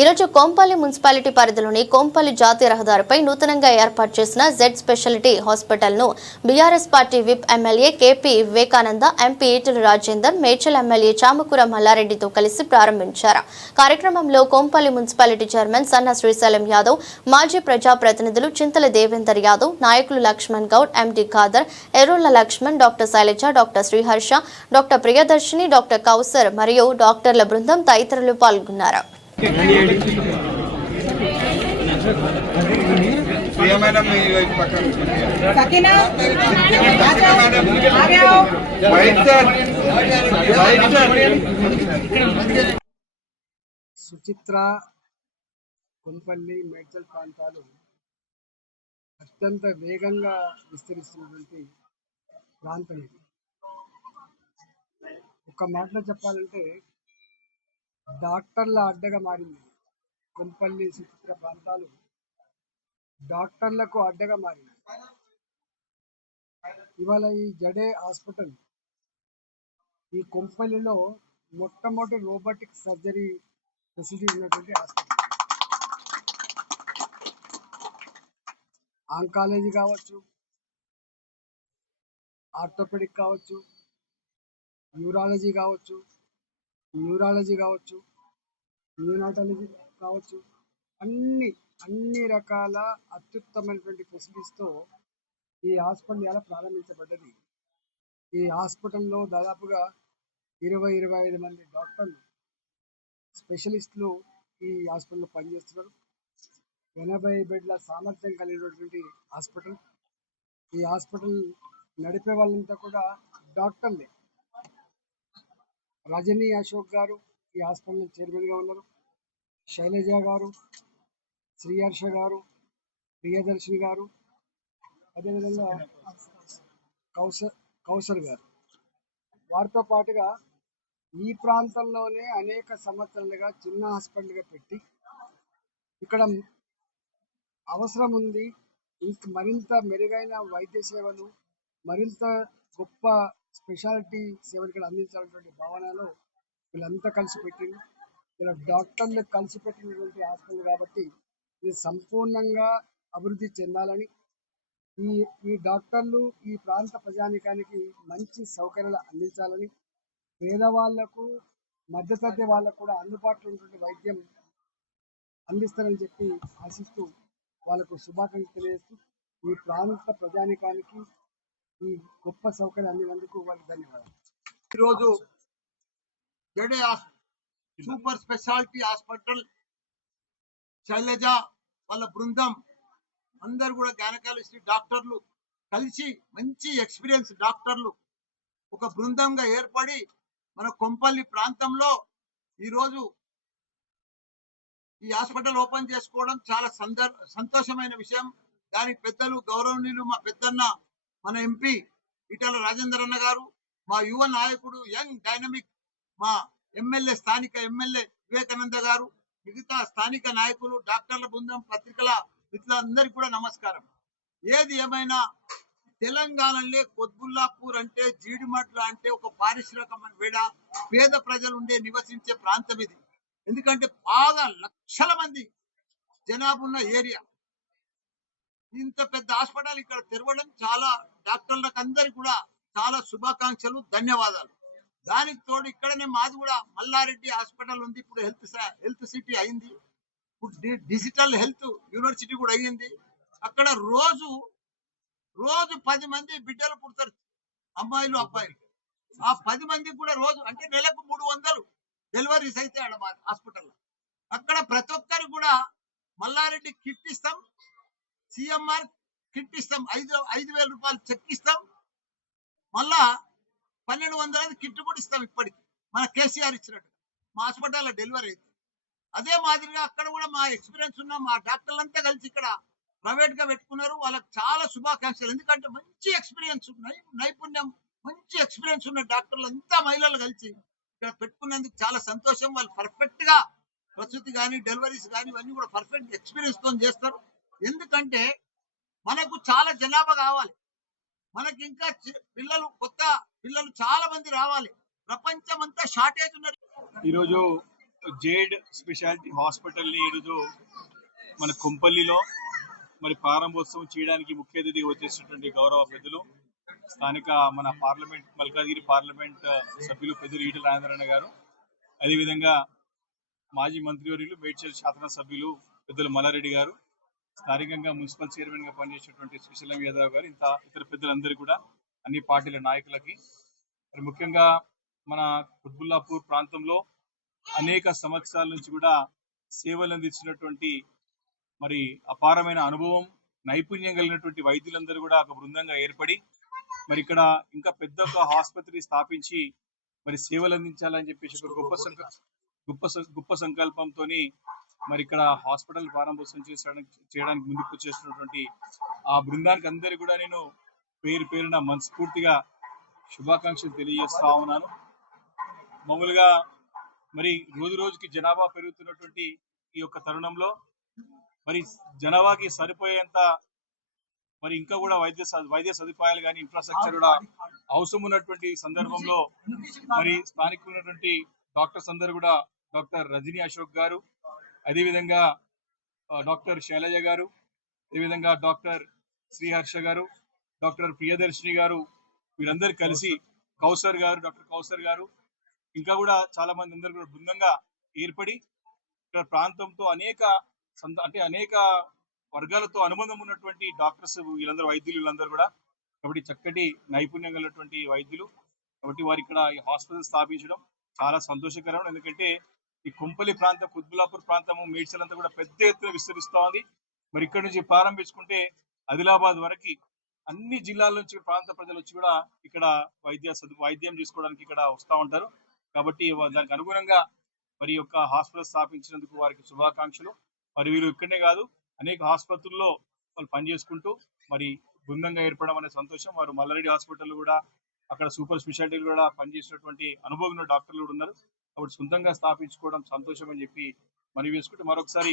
ఈరోజు కోంపల్లి మున్సిపాలిటీ పరిధిలోని కోంపల్లి జాతీయ రహదారిపై నూతనంగా ఏర్పాటు చేసిన Z speciality హాస్పిటల్ను BRS party whip MLA KP Vivekananda MP Etela Rajender Medchal MLA Chamakura మల్లారెడ్డితో కలిసి ప్రారంభించారు. కార్యక్రమంలో కోంపల్లి మున్సిపాలిటీ చైర్మన్ సన్న శ్రీశైలం యాదవ్ మాజీ ప్రజాప్రతినిధులు చింతల దేవేందర్ యాదవ్ నాయకులు Laxman Goud MD Khader Errolla Laxman doctor Sailaja doctor Sriharsha doctor Priyadarshini doctor Kausar మరియు డాక్టర్ల బృందం తదితరులు పాల్గొన్నారు. సుచిత్ర కొంపల్లి మేడ్చల్ ప్రాంతాలు అత్యంత వేగంగా విస్తరిస్తున్నటువంటి ప్రాంతం ఇది. ఒక మాటలో చెప్పాలంటే డాక్టర్ల అడ్డగా మారింది. కొంపల్లి సుచిత్ర ప్రాంతాలు డాక్టర్లకు అడ్డగా మారింది. ఇవాళ ఈ జడే హాస్పిటల్ ఈ కొంపల్లిలో మొట్టమొదటి రోబోటిక్ సర్జరీ ఫెసిలిటీ ఉన్నటువంటి హాస్పిటల్. ఆంకాలజీ కావచ్చు ఆర్థోపెడిక్ కావచ్చు న్యూరాలజీ కావచ్చు న్యూరాలజీ కావచ్చు న్యూనాటాలజీ కావచ్చు అన్ని అన్ని రకాల అత్యుత్తమైనటువంటి ఫెసిలిటీస్తో ఈ హాస్పిటల్ ఎలా ప్రారంభించబడ్డది. ఈ హాస్పిటల్లో దాదాపుగా ఇరవై ఇరవై ఐదు మంది డాక్టర్లు స్పెషలిస్టులు ఈ హాస్పిటల్లో పనిచేస్తున్నారు. ఎనభై బెడ్ల సామర్థ్యం కలిగినటువంటి హాస్పిటల్. ఈ హాస్పిటల్ నడిపే వాళ్ళంతా కూడా డాక్టర్లే. రజనీ అశోక్ గారు ఈ హాస్పిటల్ చైర్మన్గా ఉన్నారు. శైలజ గారు శ్రీహర్ష గారు ప్రియదర్శిని గారు అదేవిధంగా కౌసర్ కౌసర్ గారు. వారితో పాటుగా ఈ ప్రాంతంలోనే అనేక సంవత్సరాలుగా చిన్న హాస్పిటల్గా పెట్టి ఇక్కడ అవసరం ఉంది. ఇంక మరింత మెరుగైన వైద్య సేవలు మరింత గొప్ప స్పెషాలిటీ సేవలు ఇక్కడ అందించాలన్నటువంటి భావనలో వీళ్ళంతా కలిసి పెట్టింది ఇలా డాక్టర్లు కలిసి పెట్టినటువంటి హాస్పిటల్ కాబట్టి ఇది సంపూర్ణంగా అభివృద్ధి చెందాలని ఈ ఈ డాక్టర్లు ఈ ప్రాంత ప్రజానికానికి మంచి సౌకర్యాలు అందించాలని పేదవాళ్ళకు మధ్యతరగతి వాళ్ళకు కూడా అందుబాటులో ఉన్నటువంటి వైద్యం అందిస్తారని చెప్పి ఆశిస్తూ వాళ్ళకు శుభాకాంక్షలు తెలియజేస్తూ ఈ ప్రాంత ప్రజానికానికి ఈ గొప్ప సౌకర్యం అందినందుకు వాళ్ళకి ధన్యవాదాలు. ఈరోజు జడే సూపర్ స్పెషాలిటీ హాస్పిటల్ శైలజ వాళ్ళ బృందం అందరు కూడా గైనకాలజిస్ట్ డాక్టర్లు కలిసి మంచి ఎక్స్పీరియన్స్ డాక్టర్లు ఒక బృందంగా ఏర్పడి మన కొంపల్లి ప్రాంతంలో ఈరోజు ఈ హాస్పిటల్ ఓపెన్ చేసుకోవడం చాలా సందర్ సంతోషమైన విషయం. దానికి పెద్దలు గౌరవనీయులు మా పెద్దన్న మన ఎంపీ ఇటల రాజేందర్ అన్న గారు మా యువ నాయకుడు యంగ్ డైనమిక్ మా ఎమ్మెల్యే స్థానిక ఎమ్మెల్యే వివేకానంద గారు మిగతా స్థానిక నాయకులు డాక్టర్ల బృందం పత్రికల మిత్రులందరికీ కూడా నమస్కారం. ఏది ఏమైనా తెలంగాణలో కొద్బుల్లాపూర్ అంటే జీడిమట్ల అంటే ఒక పారిశ్రామిక వేడ పేద ప్రజలు ఉండే నివసించే ప్రాంతం ఇది. ఎందుకంటే బాగా లక్షల మంది జనాభా ఉన్న ఏరియా. ఇంత పెద్ద హాస్పిటల్ ఇక్కడ తెరవడం చాలా డాక్టర్లకు అందరికి కూడా చాలా శుభాకాంక్షలు ధన్యవాదాలు. దానికి తోడు ఇక్కడనే మాది కూడా మల్లారెడ్డి హాస్పిటల్ ఉంది. ఇప్పుడు హెల్త్ హెల్త్ సిటీ అయింది. ఇప్పుడు డిజిటల్ హెల్త్ యూనివర్సిటీ కూడా అయ్యింది అక్కడ రోజు రోజు పది మంది బిడ్డలు పుడతారు. అమ్మాయిలు అబ్బాయిలు. ఆ పది మందికి కూడా రోజు అంటే నెలకు మూడు వందలు డెలివరీస్ అయితే ఆడ హాస్పిటల్లో. అక్కడ ప్రతి ఒక్కరు కూడా మల్లారెడ్డి కిట్ ఇస్తాం. సిఎంఆర్ కిట్ ఇస్తాం ఐదు ఐదు వేల రూపాయలు చెక్ ఇస్తాం. మళ్ళా పన్నెండు వందల కిట్ కూడా ఇస్తాం ఇప్పటికి. మన కేసీఆర్ ఇచ్చినట్టు మా హాస్పిటల్లో డెలివరీ అయింది. అదే మాదిరిగా అక్కడ కూడా మా ఎక్స్పీరియన్స్ ఉన్న మా డాక్టర్లంతా కలిసి ఇక్కడ ప్రైవేట్గా పెట్టుకున్నారు. వాళ్ళకి చాలా శుభాకాంక్షలు. ఎందుకంటే మంచి ఎక్స్పీరియన్స్ ఉన్నాయి నైపుణ్యం మంచి ఎక్స్పీరియన్స్ ఉన్న డాక్టర్లు అంతా మహిళలు కలిసి ఇక్కడ పెట్టుకున్నందుకు చాలా సంతోషం. వాళ్ళు పర్ఫెక్ట్గా ప్రసూతి కానీ డెలివరీస్ కానీ ఇవన్నీ కూడా పర్ఫెక్ట్ ఎక్స్పీరియన్స్తో చేస్తారు. ఎందుకంటే మనకు చాలా జనాభా కావాలి. మనకి ఇంకా పిల్లలు కొత్త పిల్లలు చాలా మంది రావాలి. ప్రపంచం అంతా షార్టేజ్ ఉన్నది ఈరోజు జేడ్ స్పెషాలిటీ హాస్పిటల్ని ఈరోజు మన కొంపల్లిలో మరి ప్రారంభోత్సవం చేయడానికి ముఖ్య అతిథిగా వచ్చేసినటువంటి గౌరవ పెద్దలు స్థానిక మన పార్లమెంట్ మల్కాజ్గిరి పార్లమెంట్ సభ్యులు పెద్దలు ఈటల రాజేంద్రన్న గారు అదేవిధంగా మాజీ మంత్రివర్యులు మేడ్చల్ శాసనసభ్యులు పెద్దలు మల్లారెడ్డి గారు స్థానికంగా మున్సిపల్ చైర్మన్గా పనిచేసినటువంటి శ్రీశైలం యాదవ్ గారు ఇంత ఇతర పెద్దలందరూ కూడా అన్ని పార్టీల నాయకులకి మరి ముఖ్యంగా మన కుత్బుల్లాపూర్ ప్రాంతంలో అనేక సంవత్సరాల నుంచి కూడా సేవలు అందించినటువంటి మరి అపారమైన అనుభవం నైపుణ్యం కలిగినటువంటి వైద్యులందరూ కూడా ఒక బృందంగా ఏర్పడి మరి ఇక్కడ ఇంకా పెద్ద ఒక ఆసుపత్రి స్థాపించి మరి సేవలు అందించాలని చెప్పేసి ఒక గొప్ప సంక గొప్ప గొప్ప సంకల్పంతో మరి ఇక్కడ హాస్పిటల్ ప్రారంభోత్సవం చేసడానికి చేయడానికి ముందుకు వచ్చేసినటువంటి ఆ బృందానికి అందరికీ కూడా నేను పేరు పేరున మనస్ఫూర్తిగా శుభాకాంక్షలు తెలియజేస్తా ఉన్నాను. మామూలుగా మరి రోజు రోజుకి జనాభా పెరుగుతున్నటువంటి ఈ యొక్క తరుణంలో మరి జనాభాకి సరిపోయేంత మరి ఇంకా కూడా వైద్య స- వైద్య సదుపాయాలు కానీ ఇన్ఫ్రాస్ట్రక్చర్ కూడా అవసరం ఉన్నటువంటి సందర్భంలో మరి స్థానికులు ఉన్నటువంటి డాక్టర్స్ అందరు కూడా డాక్టర్ రజనీ అశోక్ గారు అదేవిధంగా డాక్టర్ శైలజ గారు అదేవిధంగా డాక్టర్ శ్రీహర్ష గారు డాక్టర్ ప్రియదర్శిని గారు వీరందరూ కలిసి కౌసర్ గారు డాక్టర్ కౌసర్ గారు ఇంకా కూడా చాలా మంది అందరూ కూడా బృందంగా ఏర్పడి ఇక్కడ ప్రాంతంతో అనేక అంటే అనేక వర్గాలతో అనుబంధం ఉన్నటువంటి డాక్టర్స్ వీళ్ళందరూ వైద్యులు వీళ్ళందరూ కూడా. కాబట్టి చక్కటి నైపుణ్యం కలిగినటువంటి వైద్యులు. కాబట్టి వారు ఇక్కడ ఈ హాస్పిటల్ స్థాపించడం చాలా సంతోషకరం. ఎందుకంటే ఈ కుంపలి ప్రాంతం కుత్బులాపూర్ ప్రాంతము మేడ్చల్ అంతా కూడా పెద్ద ఎత్తున విస్తరిస్తోంది మరి ఇక్కడ నుంచి ప్రారంభించుకుంటే ఆదిలాబాద్ వరకు అన్ని జిల్లాల నుంచి ప్రాంత ప్రజలు వచ్చి కూడా ఇక్కడ వైద్య వైద్యం చేసుకోవడానికి ఇక్కడ వస్తూ ఉంటారు. కాబట్టి దానికి అనుగుణంగా మరి యొక్క హాస్పిటల్ స్థాపించినందుకు వారికి శుభాకాంక్షలు. మరి వీరు ఇక్కడనే కాదు అనేక ఆసుపత్రుల్లో వాళ్ళు పనిచేసుకుంటూ మరి బృందంగా ఏర్పడడం అనే సంతోషం. వారు మల్లారెడ్డి హాస్పిటల్ కూడా అక్కడ సూపర్ స్పెషాలిటీలు కూడా పనిచేసినటువంటి అనుభవం డాక్టర్లు కూడా ఉన్నారు. కాబట్టి సొంతంగా స్థాపించుకోవడం సంతోషం అని చెప్పి మనవి వేసుకుంటే మరొకసారి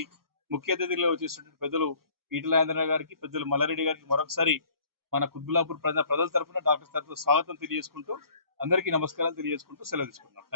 ముఖ్య అతిథిగా వచ్చేసినటువంటి పెద్దలు ఈటల గారికి పెద్దలు మల్లారెడ్డి గారికి మరొకసారి మన కుద్బులాపూర్ ప్రజల ప్రజల తరపున డాక్టర్ తరపున స్వాగతం తెలియజేసుకుంటూ అందరికీ నమస్కారాలు తెలియజేసుకుంటూ సెలవు తీసుకుంటున్నాం.